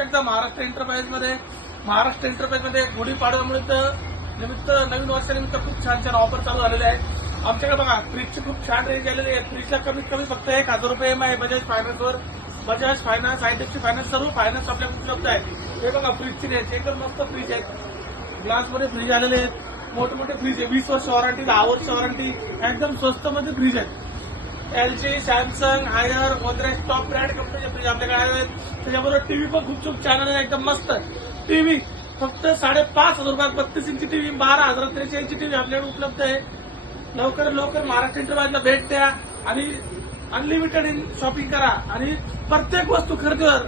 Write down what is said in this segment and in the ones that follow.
पुन्हा एकदा महाराष्ट्र एंटरप्राइजमध्ये गुढीपाडव्यामुळे निमित्त नवीन वर्षानिमित्त खूप छान छान ऑफर चालू झालेले आहेत. आमच्याकडे बघा फ्रीजची खूप छान रेंज आलेली आहे. फ्रीजला कमीत कमी फक्त 1,000 रुपये EMI बजाज फायनान्सवर, बजाज फायनान्स, आयडीएफसी फायनान्स सर्व फायनान्स आपल्याकडे उपलब्ध आहे. हे बघा फ्रीजची रेंज एकदम मस्त फ्रीज आहेत. ग्लासमध्ये फ्रीज आलेले आहेत. मोठे फ्रीज आहे. 20 वर्ष वॉरंटी, 10 वर्ष वॉरंटी, एकदम स्वस्त मध्ये फ्रीज आहेत. LG, Samsung, Haier, Godrej top brand कंपनीचे फ्रीज आपल्याकडे आहेत. त्याच्याबरोबर टीव्ही पण खूप छान आहे. एकदम मस्त टीव्ही फक्त 5,500 रुपयात 32 इंची टीव्ही, 12,043 टीव्ही आपल्याकडे उपलब्ध आहे. लवकर महाराष्ट्र एंटरप्राइजला भेट द्या आणि अनलिमिटेड शॉपिंग करा आणि प्रत्येक वस्तू खरेदीवर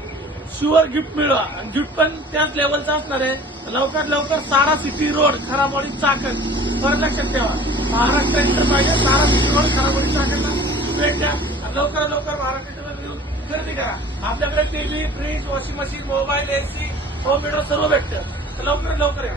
शुअर गिफ्ट मिळवा. गिफ्ट पण त्याच लेवलचं असणार आहे. लवकर सारा सिटी रोड, खराबवाडी, चाकण. बरं लक्षात ठेवा, Maharashtra enterprise, Sara city road, Kharabwadi, चाकणला भेट द्या. लवकर महाराष्ट्र एंटरप्राइज येऊन खरेदी करा. आपल्याकडे TV, fridge, washing machine, mobile, AC, home theatre सर्व भेटतं. लवकर या.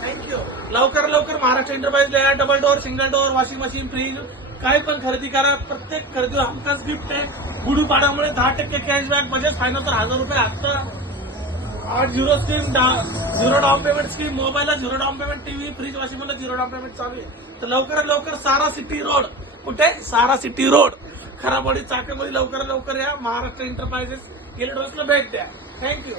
थँक्यू. लवकर महाराष्ट्र एंटरप्राइजला या. Double door, single door, washing machine, fridge काही पण खरेदी करा. प्रत्येक खरेदीवर हमखास गिफ्ट आहे. गुढीपाडव्यामुळे 10% कॅशबॅक, बजाज फायनान्सवर 1,000 रुपये हप्ता, 8 स्कीम, 0 डाऊन पेमेंट स्कीम, मोबाईलला 0 down payment, TV, fridge, washing मशीनला 0 डाऊन पेमेंट चालू आहे. तर लवकर सारा सिटी रोड, कुठे सारा सिटी रोड, खराबवाडी, चाकणमध्ये लवकर या. महाराष्ट्र एंटरप्राइजेस इलेक्ट्रॉनिक्सला भेट द्या. थँक्यू.